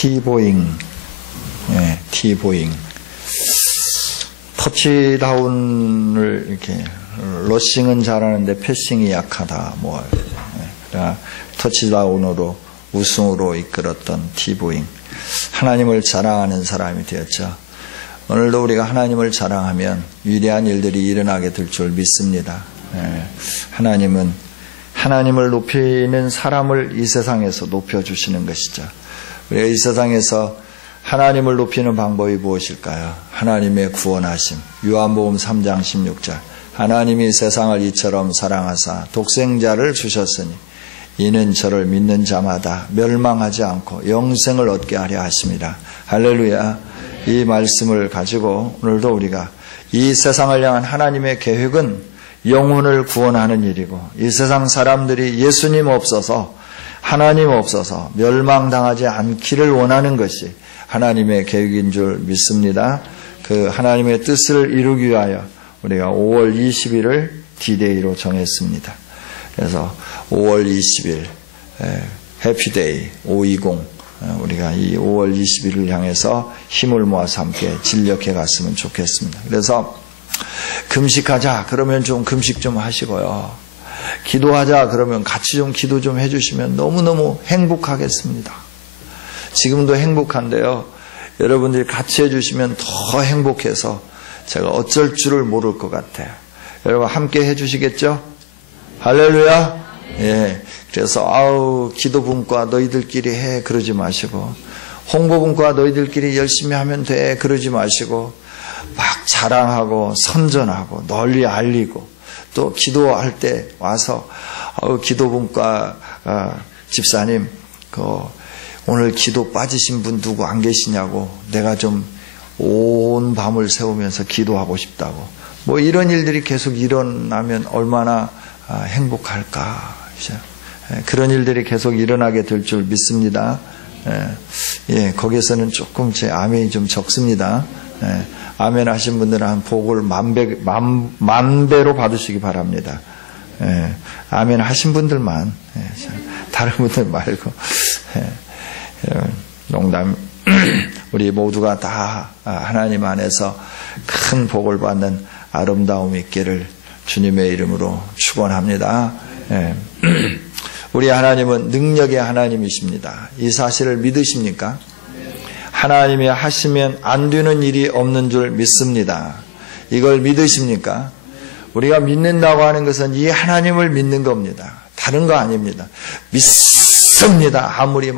티보잉, 티보잉. 터치다운을 이렇게 러싱은 잘하는데 패싱이 약하다. 터치다운으로 우승으로 이끌었던 티보잉. 하나님을 자랑하는 사람이 되었죠. 오늘도 우리가 하나님을 자랑하면 위대한 일들이 일어나게 될 줄 믿습니다. 하나님은 하나님을 높이는 사람을 이 세상에서 높여주시는 것이죠. 우리가 이 세상에서 하나님을 높이는 방법이 무엇일까요? 하나님의 구원하심. 요한복음 3장 16절. 하나님이 세상을 이처럼 사랑하사 독생자를 주셨으니 이는 저를 믿는 자마다 멸망하지 않고 영생을 얻게 하려 하심이라. 할렐루야. 이 말씀을 가지고 오늘도 우리가 이 세상을 향한 하나님의 계획은 영혼을 구원하는 일이고 이 세상 사람들이 예수님 없어서 하나님 없어서 멸망당하지 않기를 원하는 것이 하나님의 계획인 줄 믿습니다. 그 하나님의 뜻을 이루기 위하여 우리가 5월 20일을 D-Day로 정했습니다. 그래서 5월 20일 해피데이 520 우리가 이 5월 20일을 향해서 힘을 모아서 함께 진력해 갔으면 좋겠습니다. 그래서 금식하자 그러면 좀 금식 좀 하시고요. 기도하자 그러면 같이 좀 기도 좀 해주시면 너무너무 행복하겠습니다. 지금도 행복한데요. 여러분들이 같이 해주시면 더 행복해서 제가 어쩔 줄을 모를 것 같아요. 여러분 함께 해주시겠죠? 할렐루야. 예. 그래서 기도 분과 너희들끼리 해 그러지 마시고 홍보 분과 너희들끼리 열심히 하면 돼 그러지 마시고 막 자랑하고 선전하고 널리 알리고 또 기도할 때 와서 기도 분과 집사님 오늘 기도 빠지신 분 누구 안 계시냐고 내가 좀 온 밤을 새우면서 기도하고 싶다고 이런 일들이 계속 일어나면 얼마나 행복할까. 그런 일들이 계속 일어나게 될 줄 믿습니다. 거기에서는 조금 제 아멘이 좀 적습니다. 아멘 하신 분들은 한 복을 만배로 받으시기 바랍니다. 아멘 하신 분들만, 다른 분들 말고. 농담, 우리 모두가 다 하나님 안에서 큰 복을 받는 아름다움이 있기를 주님의 이름으로 축원합니다. 우리 하나님은 능력의 하나님이십니다. 이 사실을 믿으십니까? 하나님이 하시면 안 되는 일이 없는 줄 믿습니다. 이걸 믿으십니까? 우리가 믿는다고 하는 것은 이 하나님을 믿는 겁니다. 다른 거 아닙니다. 믿습니다. 아무리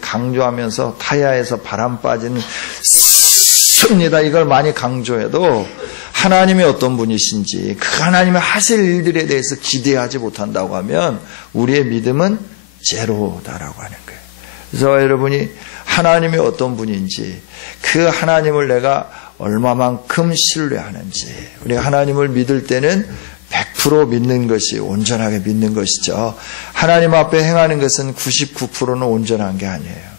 강조하면서 타야에서 바람 빠지는 습니다. 이걸 많이 강조해도 하나님이 어떤 분이신지 그 하나님이 하실 일들에 대해서 기대하지 못한다고 하면 우리의 믿음은 제로다라고 하는 거예요. 그래서 여러분이 하나님이 어떤 분인지 그 하나님을 내가 얼마만큼 신뢰하는지 우리가 하나님을 믿을 때는 100% 믿는 것이 온전하게 믿는 것이죠. 하나님 앞에 행하는 것은 99%는 온전한 게 아니에요.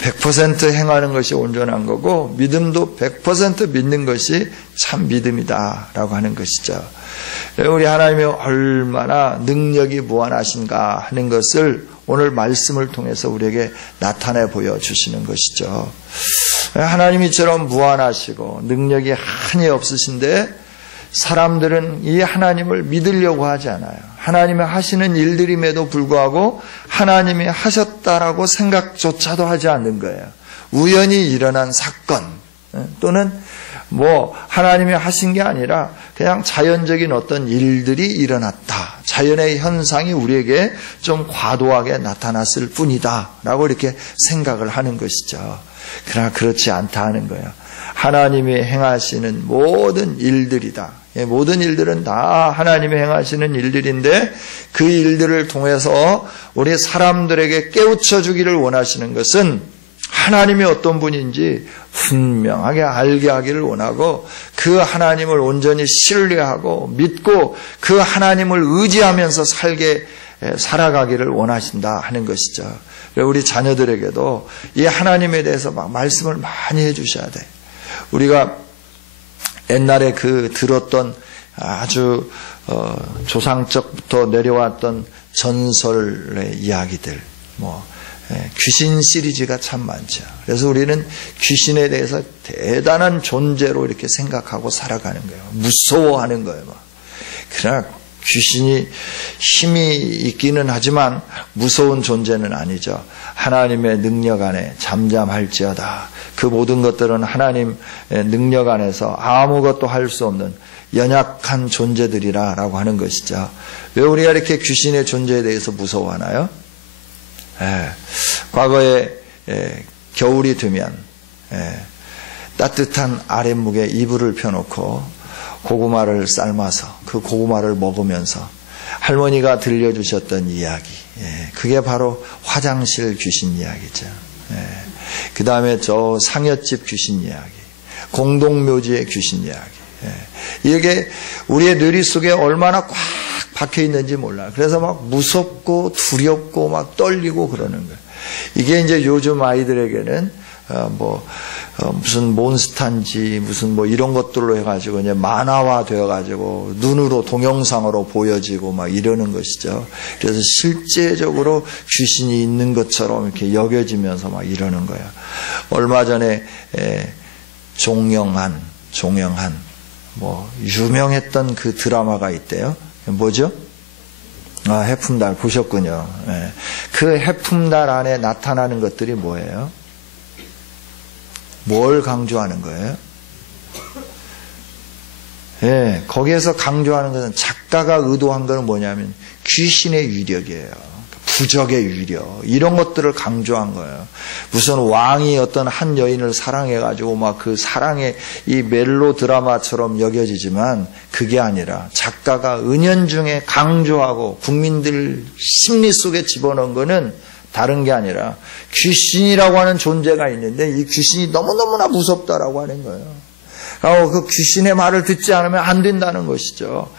100% 행하는 것이 온전한 거고 믿음도 100% 믿는 것이 참 믿음이다라고 하는 것이죠. 우리 하나님이 얼마나 능력이 무한하신가 하는 것을 오늘 말씀을 통해서 우리에게 나타내 보여주시는 것이죠. 하나님이 이처럼 무한하시고 능력이 한이 없으신데 사람들은 이 하나님을 믿으려고 하지 않아요. 하나님이 하시는 일들임에도 불구하고 하나님이 하셨다라고 생각조차도 하지 않는 거예요. 우연히 일어난 사건 또는 하나님이 하신 게 아니라 그냥 자연적인 어떤 일들이 일어났다. 자연의 현상이 우리에게 좀 과도하게 나타났을 뿐이다 라고 이렇게 생각을 하는 것이죠. 그러나 그렇지 않다 하는 거예요. 하나님이 행하시는 모든 일들이다. 모든 일들은 다 하나님이 행하시는 일들인데 그 일들을 통해서 우리 사람들에게 깨우쳐 주기를 원하시는 것은 하나님이 어떤 분인지 분명하게 알게 하기를 원하고 그 하나님을 온전히 신뢰하고 믿고 그 하나님을 의지하면서 살아가기를 원하신다 하는 것이죠. 우리 자녀들에게도 이 하나님에 대해서 막 말씀을 많이 해주셔야 돼. 우리가 옛날에 들었던 아주 조상적부터 내려왔던 전설의 이야기들, 귀신 시리즈가 참 많죠. 그래서 우리는 귀신에 대해서 대단한 존재로 이렇게 생각하고 살아가는 거예요. 무서워하는 거예요. 그러나 귀신이 힘이 있기는 하지만 무서운 존재는 아니죠. 하나님의 능력 안에 잠잠할지어다. 그 모든 것들은 하나님의 능력 안에서 아무것도 할 수 없는 연약한 존재들이라고 하는 것이죠. 왜 우리가 이렇게 귀신의 존재에 대해서 무서워하나요? 과거에 겨울이 되면 따뜻한 아랫목에 이불을 펴놓고 고구마를 삶아서 그 고구마를 먹으면서 할머니가 들려주셨던 이야기, 그게 바로 화장실 귀신 이야기죠. 그 다음에 저 상여집 귀신 이야기, 공동묘지의 귀신 이야기, 이게 우리의 뇌리 속에 얼마나 꽉 박혀 있는지 몰라요. 그래서 막 무섭고 두렵고 막 떨리고 그러는 거예요. 이게 이제 요즘 아이들에게는 무슨 몬스터인지 무슨 이런 것들로 해가지고 이제 만화화 되어가지고 눈으로 동영상으로 보여지고 막 이러는 것이죠. 그래서 실제적으로 귀신이 있는 것처럼 이렇게 여겨지면서 막 이러는 거예요. 얼마 전에 종영한 유명했던 그 드라마가 있대요. 뭐죠? 해품달 보셨군요. 그 해품달 안에 나타나는 것들이 뭐예요? 뭘 강조하는 거예요? 거기에서 강조하는 것은 작가가 의도한 것은 뭐냐면 귀신의 위력이에요. 부적의 위력, 이런 것들을 강조한 거예요. 무슨 왕이 어떤 한 여인을 사랑해가지고 막 그 사랑의 이 멜로 드라마처럼 여겨지지만 그게 아니라 작가가 은연중에 강조하고 국민들 심리 속에 집어넣은 거는 다른 게 아니라 귀신이라고 하는 존재가 있는데 이 귀신이 너무너무나 무섭다라고 하는 거예요. 그 귀신의 말을 듣지 않으면 안 된다는 것이죠.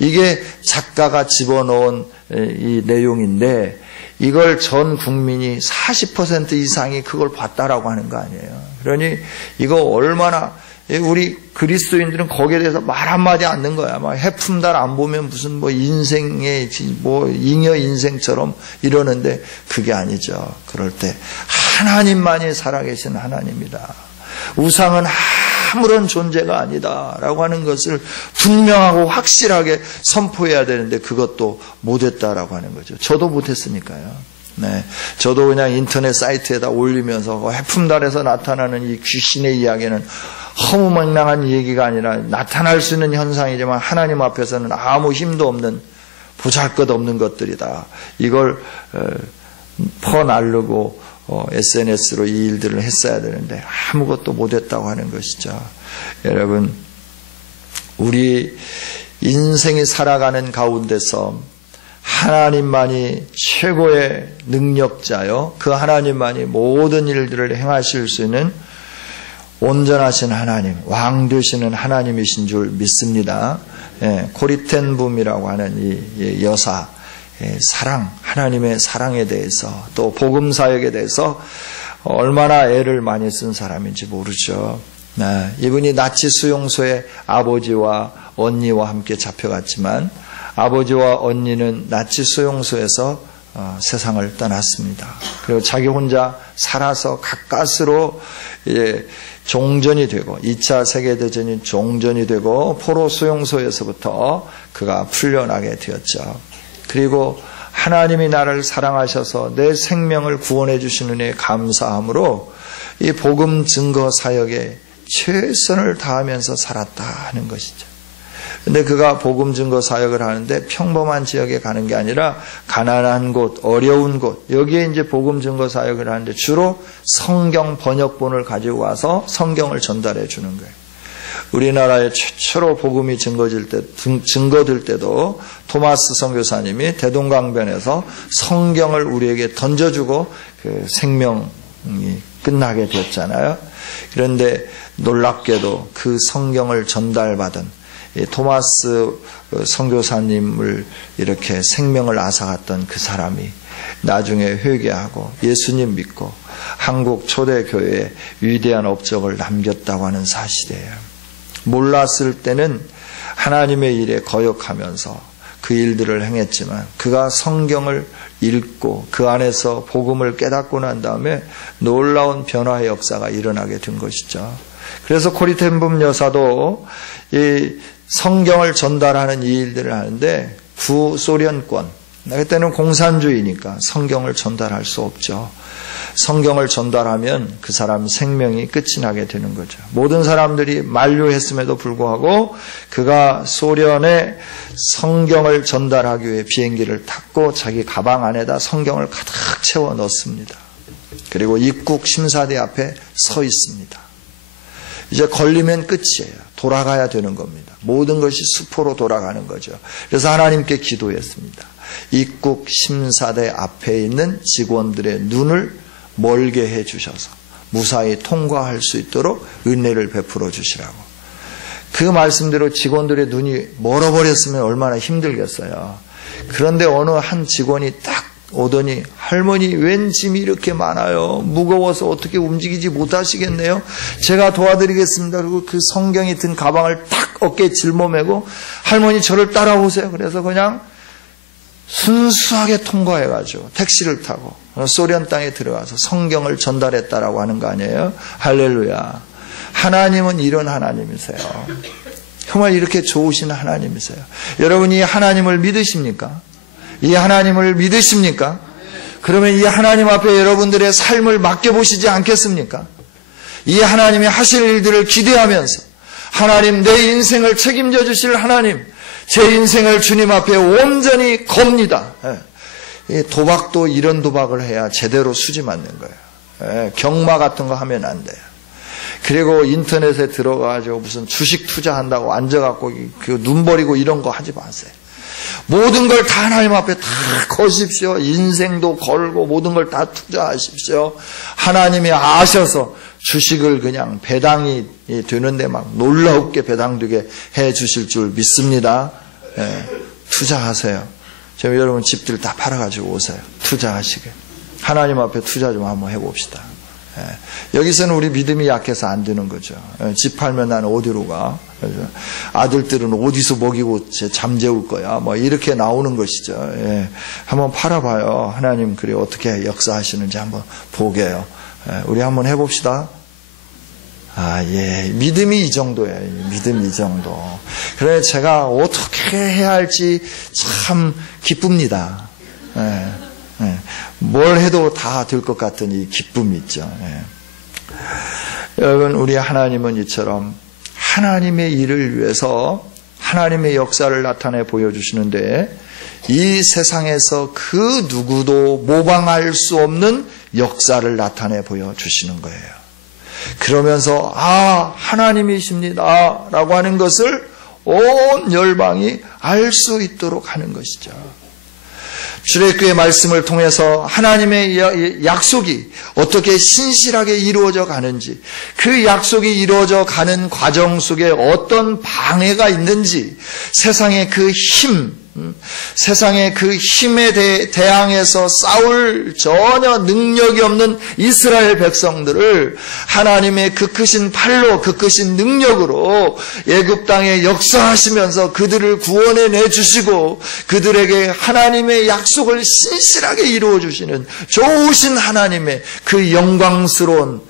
이게 작가가 집어넣은 이 내용인데 이걸 전 국민이 40% 이상이 그걸 봤다라고 하는 거 아니에요. 그러니 이거 얼마나 우리 그리스도인들은 거기에 대해서 말 한마디 않는 거야. 막 해품달 안 보면 무슨 인생의 잉여 인생처럼 이러는데 그게 아니죠. 그럴 때 하나님만이 살아계신 하나님이다. 우상은 아무런 존재가 아니다라고 하는 것을 분명하고 확실하게 선포해야 되는데 그것도 못했다라고 하는 거죠. 저도 못했으니까요. 저도 그냥 인터넷 사이트에다 올리면서 해품달에서 나타나는 이 귀신의 이야기는 허무맹랑한 얘기가 아니라 나타날 수 있는 현상이지만 하나님 앞에서는 아무 힘도 없는 보잘것없는 것들이다. 이걸 퍼나르고 SNS로 이 일들을 했어야 되는데 아무것도 못했다고 하는 것이죠. 여러분, 우리 인생이 살아가는 가운데서 하나님만이 최고의 능력자요, 그 하나님만이 모든 일들을 행하실 수 있는 온전하신 하나님, 왕 되시는 하나님이신 줄 믿습니다. 코리텐붐이라고 하는 이 여사, 사랑, 하나님의 사랑에 대해서 또 복음 사역에 대해서 얼마나 애를 많이 쓴 사람인지 모르죠. 이분이 나치 수용소에 아버지와 언니와 함께 잡혀갔지만 아버지와 언니는 나치 수용소에서 세상을 떠났습니다. 그리고 자기 혼자 살아서 가까스로 종전이 되고 2차 세계대전이 종전이 되고 포로 수용소에서부터 그가 풀려나게 되었죠. 그리고 하나님이 나를 사랑하셔서 내 생명을 구원해 주시는 데 감사함으로 이 복음 증거 사역에 최선을 다하면서 살았다 하는 것이죠. 근데 그가 복음 증거 사역을 하는데 평범한 지역에 가는 게 아니라 가난한 곳, 어려운 곳, 여기에 이제 복음 증거 사역을 하는데 주로 성경 번역본을 가지고 와서 성경을 전달해 주는 거예요. 우리나라에 최초로 복음이 증거될 때도 토마스 선교사님이 대동강변에서 성경을 우리에게 던져주고 그 생명이 끝나게 되었잖아요. 그런데 놀랍게도 그 성경을 전달받은 토마스 선교사님을 이렇게 생명을 앗아갔던 그 사람이 나중에 회개하고 예수님 믿고 한국 초대교회에 위대한 업적을 남겼다고 하는 사실이에요. 몰랐을 때는 하나님의 일에 거역하면서 그 일들을 행했지만 그가 성경을 읽고 그 안에서 복음을 깨닫고 난 다음에 놀라운 변화의 역사가 일어나게 된 것이죠. 그래서 코리텐붐 여사도 이 성경을 전달하는 이 일들을 하는데 구소련권, 그때는 공산주의니까 성경을 전달할 수 없죠. 성경을 전달하면 그 사람 생명이 끝이 나게 되는 거죠. 모든 사람들이 만류했음에도 불구하고 그가 소련에 성경을 전달하기 위해 비행기를 탔고 자기 가방 안에다 성경을 가득 채워 넣습니다. 그리고 입국 심사대 앞에 서 있습니다. 이제 걸리면 끝이에요. 돌아가야 되는 겁니다. 모든 것이 수포로 돌아가는 거죠. 그래서 하나님께 기도했습니다. 입국 심사대 앞에 있는 직원들의 눈을 멀게 해 주셔서 무사히 통과할 수 있도록 은혜를 베풀어 주시라고. 그 말씀대로 직원들의 눈이 멀어버렸으면 얼마나 힘들겠어요. 그런데 어느 한 직원이 딱 오더니 할머니 웬 짐이 이렇게 많아요. 무거워서 어떻게 움직이지 못하시겠네요. 제가 도와드리겠습니다. 그리고 그 성경이 든 가방을 딱 어깨에 짊어매고 할머니 저를 따라오세요. 그래서 그냥 순수하게 통과해가지고 택시를 타고 소련 땅에 들어가서 성경을 전달했다라고 하는 거 아니에요? 할렐루야. 하나님은 이런 하나님이세요. 정말 이렇게 좋으신 하나님이세요. 여러분이 하나님을 믿으십니까? 이 하나님을 믿으십니까? 그러면 이 하나님 앞에 여러분들의 삶을 맡겨보시지 않겠습니까? 이 하나님이 하실 일들을 기대하면서 하나님 내 인생을 책임져 주실 하나님, 제 인생을 주님 앞에 온전히 겁니다. 도박도 이런 도박을 해야 제대로 수지 맞는 거예요. 경마 같은 거 하면 안 돼요. 그리고 인터넷에 들어가가지고 무슨 주식 투자한다고 앉아갖고 그 눈 버리고 이런 거 하지 마세요. 모든 걸 다 하나님 앞에 다 거십시오. 인생도 걸고 모든 걸 다 투자하십시오. 하나님이 아셔서 주식을 그냥 배당이 되는데 막 놀라웁게 배당되게 해 주실 줄 믿습니다. 투자하세요. 지금 여러분 집들 다 팔아가지고 오세요. 투자하시게. 하나님 앞에 투자 좀 한번 해봅시다. 여기서는 우리 믿음이 약해서 안 되는 거죠. 집 팔면 난 어디로 가? 아들들은 어디서 먹이고 잠재울 거야? 뭐 이렇게 나오는 것이죠. 한번 팔아봐요. 하나님 그래 어떻게 역사하시는지 한번 보게요. 우리 한번 해봅시다. 믿음이 이 정도예요. 믿음이 이 정도. 그래 제가 어떻게 해야 할지 참 기쁩니다. 뭘 해도 다 될 것 같은 이 기쁨이 있죠. 여러분 우리 하나님은 이처럼 하나님의 일을 위해서 하나님의 역사를 나타내 보여주시는데 이 세상에서 그 누구도 모방할 수 없는 역사를 나타내 보여주시는 거예요. 그러면서 하나님이십니다 라고 하는 것을 온 열방이 알 수 있도록 하는 것이죠. 출애굽기의 말씀을 통해서 하나님의 약속이 어떻게 신실하게 이루어져 가는지, 그 약속이 이루어져 가는 과정 속에 어떤 방해가 있는지, 세상의 그 힘에 대항해서 싸울 전혀 능력이 없는 이스라엘 백성들을 하나님의 그 크신 팔로, 그 크신 능력으로 애굽 땅에 역사하시면서 그들을 구원해 내주시고 그들에게 하나님의 약속을 신실하게 이루어 주시는 좋으신 하나님의 그 영광스러운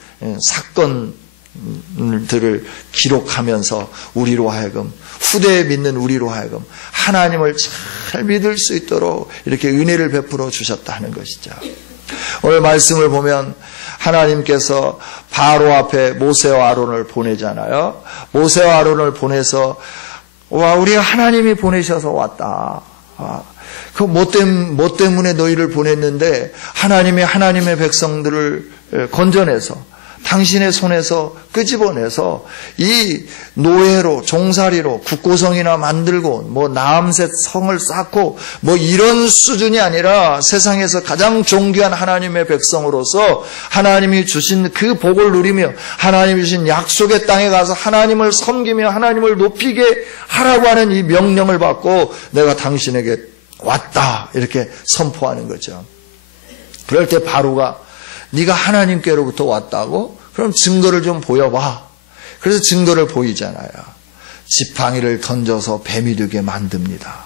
사건들을 기록하면서 우리로 하여금, 후대에 믿는 우리로 하여금 하나님을 잘 믿을 수 있도록 이렇게 은혜를 베풀어 주셨다 하는 것이죠. 오늘 말씀을 보면 하나님께서 바로 앞에 모세와 아론을 보내잖아요. 모세와 아론을 보내서 우리가 하나님이 보내셔서 왔다. 그 뭐 때문에 너희를 보냈는데 하나님의 백성들을 건져내서 당신의 손에서 끄집어내서 이 노예로, 종살이로 국고성이나 만들고 나암셋 성을 쌓고 이런 수준이 아니라 세상에서 가장 존귀한 하나님의 백성으로서 하나님이 주신 그 복을 누리며 하나님이 주신 약속의 땅에 가서 하나님을 섬기며 하나님을 높이게 하라고 하는 이 명령을 받고 내가 당신에게 왔다 이렇게 선포하는 거죠. 그럴 때 바로가 네가 하나님께로부터 왔다고? 그럼 증거를 좀 보여봐. 그래서 증거를 보이잖아요. 지팡이를 던져서 뱀이 되게 만듭니다.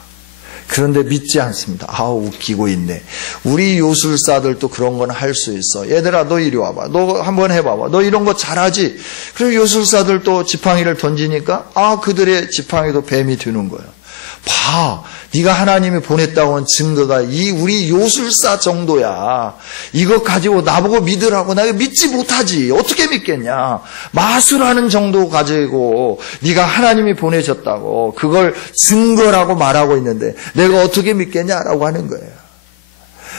그런데 믿지 않습니다. 웃기고 있네. 우리 요술사들도 그런 건 할 수 있어. 얘들아, 너 이리 와봐. 너 한번 해봐봐. 너 이런 거 잘하지? 그리고 요술사들도 지팡이를 던지니까 그들의 지팡이도 뱀이 되는 거예요. 봐, 네가 하나님이 보냈다고 하는 증거가 이 우리 요술사 정도야. 이거 가지고 나보고 믿으라고. 내가 믿지 못하지. 어떻게 믿겠냐. 마술하는 정도 가지고 네가 하나님이 보내셨다고 그걸 증거라고 말하고 있는데 내가 어떻게 믿겠냐라고 하는 거예요.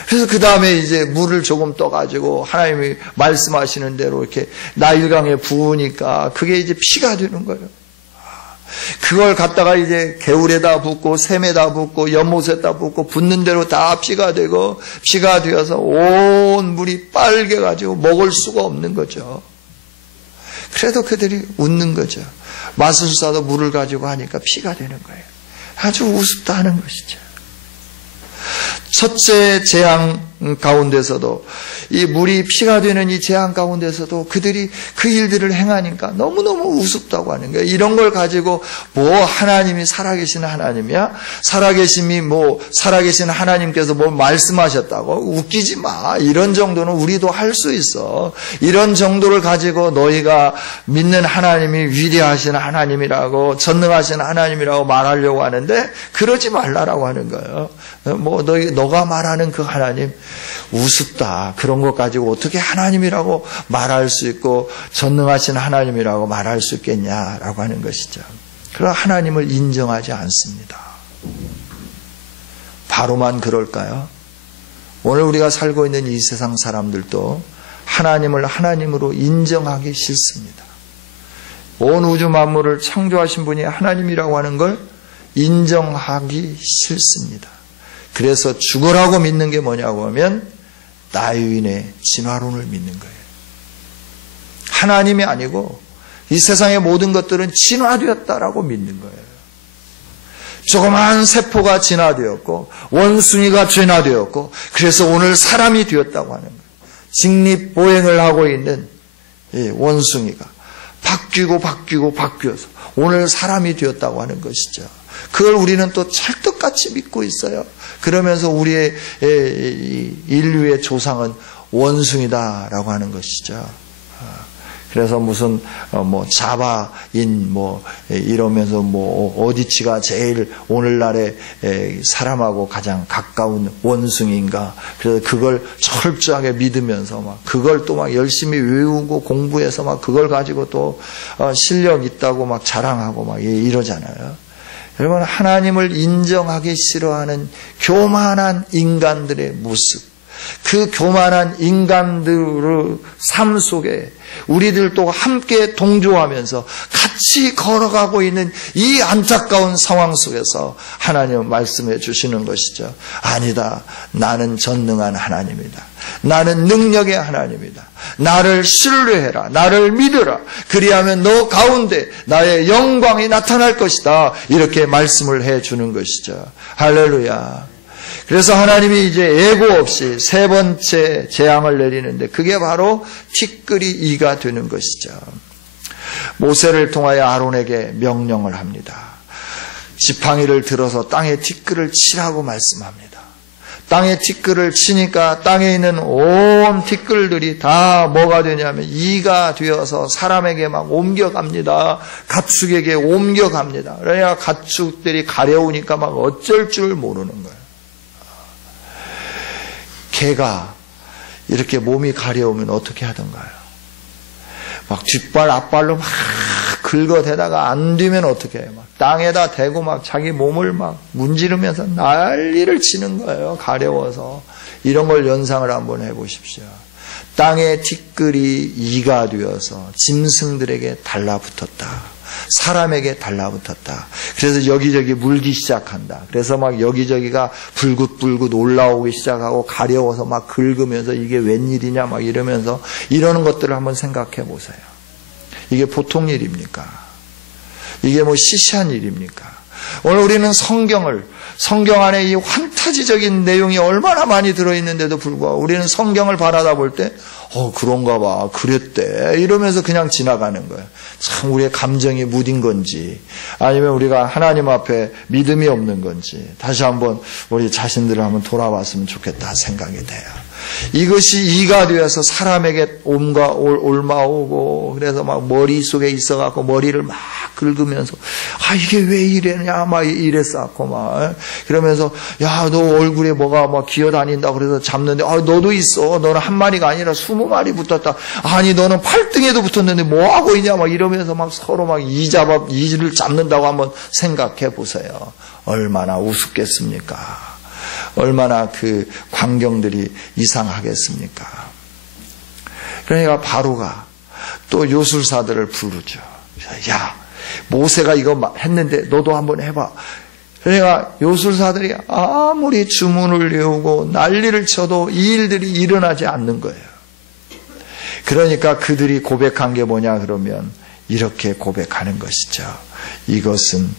그래서 그 다음에 이제 물을 조금 떠가지고 하나님이 말씀하시는 대로 이렇게 나일강에 부으니까 그게 이제 피가 되는 거예요. 그걸 갖다가 이제 개울에다 붓고 샘에다 붓고 연못에다 붓고 붓는 대로 다 피가 되고 피가 되어서 온 물이 빨개가지고 먹을 수가 없는 거죠. 그래도 그들이 웃는 거죠. 마술사도 물을 가지고 하니까 피가 되는 거예요. 아주 우습다 하는 것이죠. 첫째 재앙 가운데서도 이 물이 피가 되는 이 재앙 가운데서도 그들이 그 일들을 행하니까 너무너무 우습다고 하는 거예요. 이런 걸 가지고 하나님이 살아계신 하나님이야? 살아계신 하나님께서 말씀하셨다고? 웃기지 마. 이런 정도는 우리도 할 수 있어. 이런 정도를 가지고 너희가 믿는 하나님이 위대하신 하나님이라고 전능하신 하나님이라고 말하려고 하는데 그러지 말라라고 하는 거예요. 너가 말하는 그 하나님 우습다. 그런 것 가지고 어떻게 하나님이라고 말할 수 있고 전능하신 하나님이라고 말할 수 있겠냐라고 하는 것이죠. 그러나 하나님을 인정하지 않습니다. 바로만 그럴까요? 오늘 우리가 살고 있는 이 세상 사람들도 하나님을 하나님으로 인정하기 싫습니다. 온 우주 만물을 창조하신 분이 하나님이라고 하는 걸 인정하기 싫습니다. 그래서 죽으라고 믿는 게 뭐냐고 하면 나유인의 진화론을 믿는 거예요. 하나님이 아니고 이 세상의 모든 것들은 진화되었다라고 믿는 거예요. 조그마한 세포가 진화되었고 원숭이가 진화되었고 그래서 오늘 사람이 되었다고 하는 거예요. 직립보행을 하고 있는 이 원숭이가 바뀌어서 오늘 사람이 되었다고 하는 것이죠. 그걸 우리는 또 찰떡같이 믿고 있어요. 그러면서 우리의 인류의 조상은 원숭이다라고 하는 것이죠. 그래서 무슨 자바인 이러면서 어디치가 제일 오늘날의 사람하고 가장 가까운 원숭이인가. 그래서 그걸 철저하게 믿으면서 그걸 또 열심히 외우고 공부해서 그걸 가지고 또 실력 있다고 자랑하고 이러잖아요. 여러분, 하나님을 인정하기 싫어하는 교만한 인간들의 모습, 그 교만한 인간들의 삶 속에 우리들도 함께 동조하면서 같이 걸어가고 있는 이 안타까운 상황 속에서 하나님은 말씀해 주시는 것이죠. 아니다. 나는 전능한 하나님이다. 나는 능력의 하나님이다. 나를 신뢰해라. 나를 믿으라. 그리하면 너 가운데 나의 영광이 나타날 것이다. 이렇게 말씀을 해 주는 것이죠. 할렐루야. 그래서 하나님이 이제 예고 없이 세 번째 재앙을 내리는데 그게 바로 티끌이 이가 되는 것이죠. 모세를 통하여 아론에게 명령을 합니다. 지팡이를 들어서 땅에 티끌을 치라고 말씀합니다. 땅에 티끌을 치니까 땅에 있는 온 티끌들이 다 뭐가 되냐면 이가 되어서 사람에게 막 옮겨갑니다. 가축에게 옮겨갑니다. 그러니까 가축들이 가려우니까 막 어쩔 줄 모르는 거예요. 개가 이렇게 몸이 가려우면 어떻게 하던가요? 막 뒷발 앞발로 막 긁어대다가 안 되면 어떻게 해요? 막 땅에다 대고 막 자기 몸을 막 문지르면서 난리를 치는 거예요. 가려워서. 이런 걸 연상을 한번 해보십시오. 땅에 티끌이 이가 되어서 짐승들에게 달라붙었다. 사람에게 달라붙었다. 그래서 여기저기 물기 시작한다. 그래서 막 여기저기가 불긋불긋 올라오기 시작하고 가려워서 막 긁으면서 이게 웬일이냐 막 이러면서 이러는 것들을 한번 생각해 보세요. 이게 보통 일입니까? 이게 시시한 일입니까? 오늘 우리는 성경 안에 이 환타지적인 내용이 얼마나 많이 들어있는데도 불구하고 우리는 성경을 바라다 볼 때 그런가 봐, 그랬대 이러면서 그냥 지나가는 거예요. 참 우리의 감정이 무딘 건지 아니면 우리가 하나님 앞에 믿음이 없는 건지 다시 한번 우리 자신들을 한번 돌아봤으면 좋겠다 생각이 돼요. 이것이 이가 되어서 사람에게 올마오고 그래서 막 머릿속에 있어갖고 머리를 막 긁으면서 이게 왜 이래냐 막 이랬었고 막 그러면서 야 너 얼굴에 뭐가 막 기어다닌다 그래서 잡는데 너도 있어 너는 한 마리가 아니라 20마리 붙었다 아니 너는 팔등에도 붙었는데 뭐 하고 있냐 막 이러면서 막 서로 막 이를 잡는다고 한번 생각해 보세요. 얼마나 우습겠습니까? 얼마나 그 광경들이 이상하겠습니까? 그러니까 바로가 또 요술사들을 부르죠. 야, 모세가 이거 했는데 너도 한번 해봐. 그러니까 요술사들이 아무리 주문을 외우고 난리를 쳐도 이 일들이 일어나지 않는 거예요. 그러니까 그들이 고백한 게 뭐냐 그러면 이렇게 고백하는 것이죠. 이것은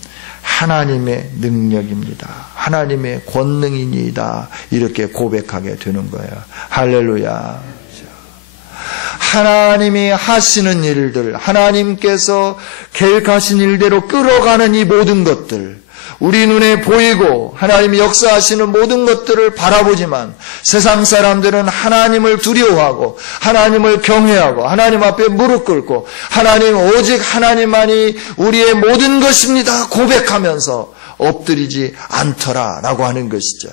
하나님의 능력입니다. 하나님의 권능이니다. 이렇게 고백하게 되는 거예요. 할렐루야. 하나님이 하시는 일들, 하나님께서 계획하신 일대로 끌어가는 이 모든 것들, 우리 눈에 보이고 하나님이 역사하시는 모든 것들을 바라보지만 세상 사람들은 하나님을 두려워하고 하나님을 경외하고 하나님 앞에 무릎 꿇고 하나님 오직 하나님만이 우리의 모든 것입니다 고백하면서 엎드리지 않더라라고 하는 것이죠.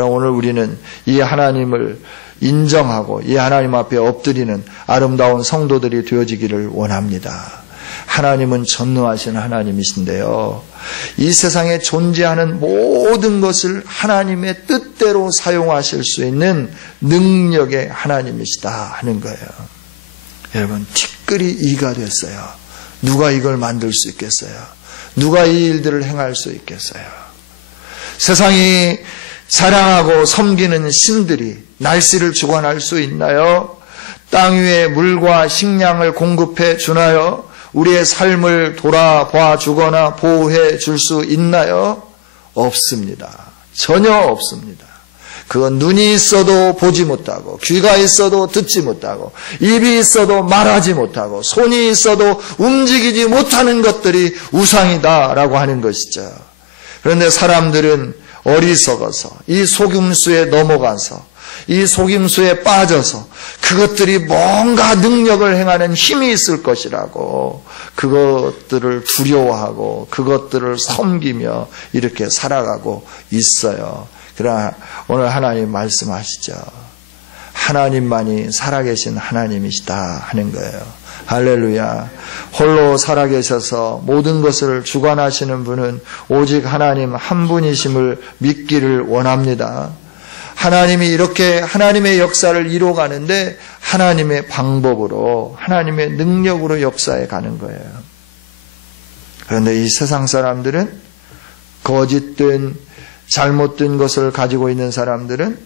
오늘 우리는 이 하나님을 인정하고 이 하나님 앞에 엎드리는 아름다운 성도들이 되어지기를 원합니다. 하나님은 전능하신 하나님이신데요. 이 세상에 존재하는 모든 것을 하나님의 뜻대로 사용하실 수 있는 능력의 하나님이시다 하는 거예요. 여러분, 티끌이 이가 됐어요. 누가 이걸 만들 수 있겠어요? 누가 이 일들을 행할 수 있겠어요? 세상이 사랑하고 섬기는 신들이 날씨를 주관할 수 있나요? 땅 위에 물과 식량을 공급해 주나요? 우리의 삶을 돌아봐 주거나 보호해 줄 수 있나요? 없습니다. 전혀 없습니다. 그건 눈이 있어도 보지 못하고 귀가 있어도 듣지 못하고 입이 있어도 말하지 못하고 손이 있어도 움직이지 못하는 것들이 우상이다라고 하는 것이죠. 그런데 사람들은 어리석어서 이 속임수에 넘어가서 이 속임수에 빠져서 그것들이 뭔가 능력을 행하는 힘이 있을 것이라고 그것들을 두려워하고 그것들을 섬기며 이렇게 살아가고 있어요. 그러나 오늘 하나님 말씀하시죠. 하나님만이 살아계신 하나님이시다 하는 거예요. 할렐루야. 홀로 살아계셔서 모든 것을 주관하시는 분은 오직 하나님 한 분이심을 믿기를 원합니다. 하나님이 이렇게 하나님의 역사를 이루어가는데 하나님의 방법으로 하나님의 능력으로 역사해 가는 거예요. 그런데 이 세상 사람들은 거짓된 잘못된 것을 가지고 있는 사람들은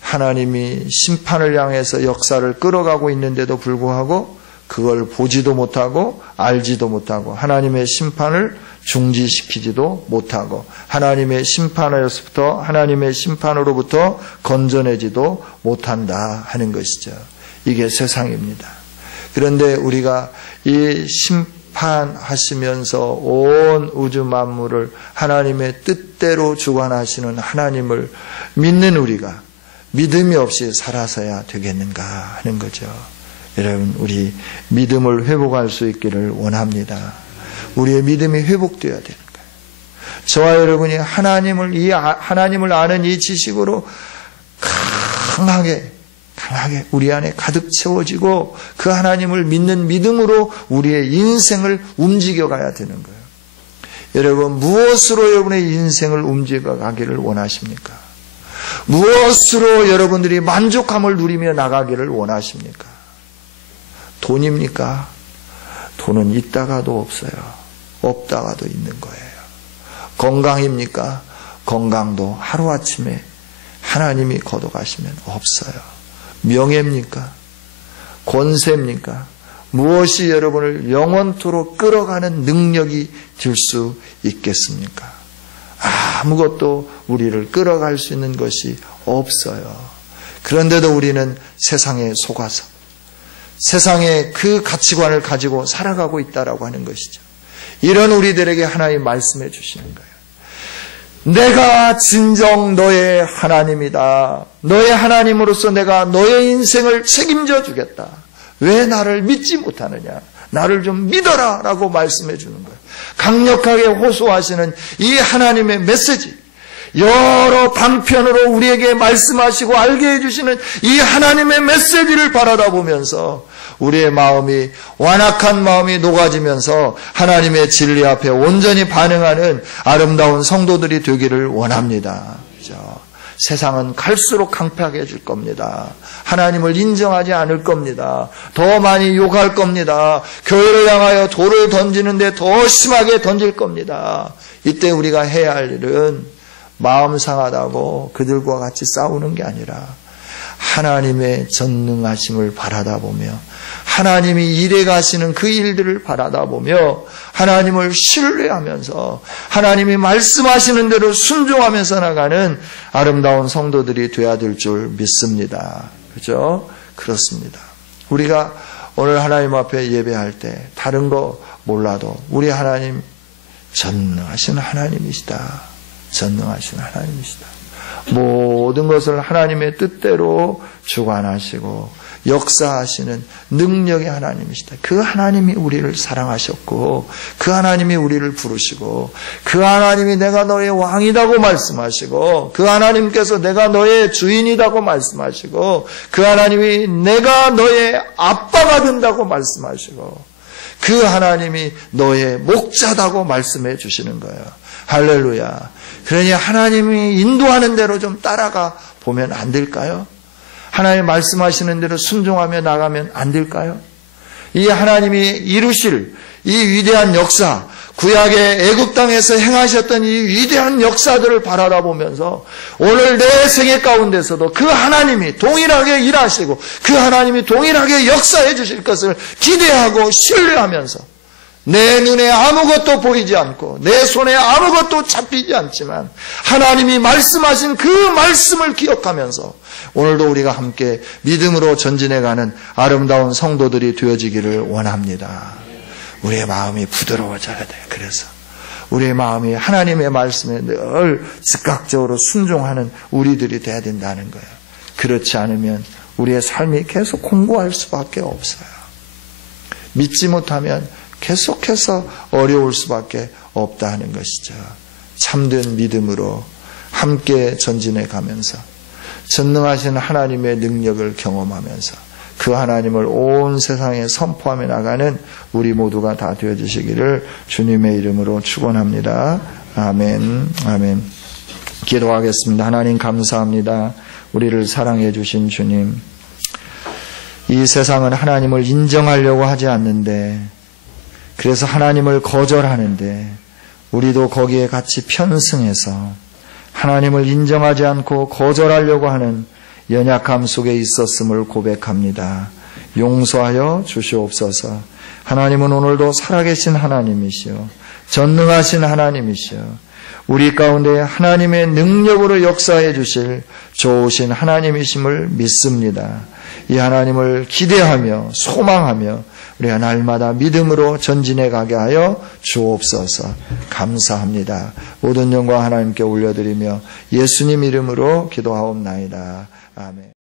하나님이 심판을 향해서 역사를 끌어가고 있는데도 불구하고 그걸 보지도 못하고 알지도 못하고 하나님의 심판을 중지시키지도 못하고 하나님의 심판에서부터 하나님의 심판으로부터 건져내지도 못한다 하는 것이죠. 이게 세상입니다. 그런데 우리가 이 심판하시면서 온 우주 만물을 하나님의 뜻대로 주관하시는 하나님을 믿는 우리가 믿음이 없이 살아서야 되겠는가 하는 거죠. 여러분, 우리 믿음을 회복할 수 있기를 원합니다. 우리의 믿음이 회복되어야 되는 거예요. 저와 여러분이 하나님을 아는 이 지식으로 강하게 우리 안에 가득 채워지고 그 하나님을 믿는 믿음으로 우리의 인생을 움직여가야 되는 거예요. 여러분, 무엇으로 여러분의 인생을 움직여가기를 원하십니까? 무엇으로 여러분들이 만족함을 누리며 나가기를 원하십니까? 돈입니까? 돈은 있다가도 없어요. 없다가도 있는 거예요. 건강입니까? 건강도 하루아침에 하나님이 걷어가시면 없어요. 명예입니까? 권세입니까? 무엇이 여러분을 영원토록 끌어가는 능력이 될 수 있겠습니까? 아무것도 우리를 끌어갈 수 있는 것이 없어요. 그런데도 우리는 세상에 속아서 세상의 그 가치관을 가지고 살아가고 있다라고 하는 것이죠. 이런 우리들에게 하나님 말씀해 주시는 거예요. 내가 진정 너의 하나님이다. 너의 하나님으로서 내가 너의 인생을 책임져 주겠다. 왜 나를 믿지 못하느냐? 나를 좀 믿어라 라고 말씀해 주는 거예요. 강력하게 호소하시는 이 하나님의 메시지, 여러 방편으로 우리에게 말씀하시고 알게 해주시는 이 하나님의 메시지를 바라다 보면서 우리의 마음이, 완악한 마음이 녹아지면서 하나님의 진리 앞에 온전히 반응하는 아름다운 성도들이 되기를 원합니다. 그렇죠? 세상은 갈수록 강팍해질 겁니다. 하나님을 인정하지 않을 겁니다. 더 많이 욕할 겁니다. 교회를 향하여 돌을 던지는데 더 심하게 던질 겁니다. 이때 우리가 해야 할 일은 마음 상하다고 그들과 같이 싸우는 게 아니라 하나님의 전능하심을 바라다 보며 하나님이 일해 가시는 그 일들을 바라다 보며 하나님을 신뢰하면서 하나님이 말씀하시는 대로 순종하면서 나가는 아름다운 성도들이 되어야 될 줄 믿습니다. 그렇죠? 그렇습니다. 우리가 오늘 하나님 앞에 예배할 때 다른 거 몰라도 우리 하나님 전능하신 하나님이시다. 전능하신 하나님이시다. 모든 것을 하나님의 뜻대로 주관하시고 역사하시는 능력의 하나님이시다. 그 하나님이 우리를 사랑하셨고 그 하나님이 우리를 부르시고 그 하나님이 내가 너의 왕이라고 말씀하시고 그 하나님께서 내가 너의 주인이라고 말씀하시고 그 하나님이 내가 너의 아빠가 된다고 말씀하시고 그 하나님이 너의 목자다고 말씀해 주시는 거예요. 할렐루야. 그러니 하나님이 인도하는 대로 좀 따라가 보면 안 될까요? 하나님 말씀하시는 대로 순종하며 나가면 안 될까요? 이 하나님이 이루실 이 위대한 역사, 구약의 애굽 땅에서 행하셨던 이 위대한 역사들을 바라다 보면서 오늘 내 생애 가운데서도 그 하나님이 동일하게 일하시고 그 하나님이 동일하게 역사해 주실 것을 기대하고 신뢰하면서 내 눈에 아무것도 보이지 않고 내 손에 아무것도 잡히지 않지만 하나님이 말씀하신 그 말씀을 기억하면서 오늘도 우리가 함께 믿음으로 전진해가는 아름다운 성도들이 되어지기를 원합니다. 우리의 마음이 부드러워져야 돼요. 그래서 우리의 마음이 하나님의 말씀에 늘 즉각적으로 순종하는 우리들이 돼야 된다는 거예요. 그렇지 않으면 우리의 삶이 계속 공고할 수밖에 없어요. 믿지 못하면 계속해서 어려울 수밖에 없다 하는 것이죠. 참된 믿음으로 함께 전진해 가면서 전능하신 하나님의 능력을 경험하면서 그 하나님을 온 세상에 선포하며 나가는 우리 모두가 다 되어주시기를 주님의 이름으로 축원합니다. 아멘. 아멘. 기도하겠습니다. 하나님 감사합니다. 우리를 사랑해 주신 주님. 이 세상은 하나님을 인정하려고 하지 않는데 그래서 하나님을 거절하는데 우리도 거기에 같이 편승해서 하나님을 인정하지 않고 거절하려고 하는 연약함 속에 있었음을 고백합니다. 용서하여 주시옵소서. 하나님은 오늘도 살아계신 하나님이시오. 전능하신 하나님이시오. 우리 가운데 하나님의 능력으로 역사해 주실 좋으신 하나님이심을 믿습니다. 이 하나님을 기대하며 소망하며 우리가 날마다 믿음으로 전진해 가게 하여 주옵소서. 감사합니다. 모든 영광 하나님께 올려드리며 예수님 이름으로 기도하옵나이다. 아멘.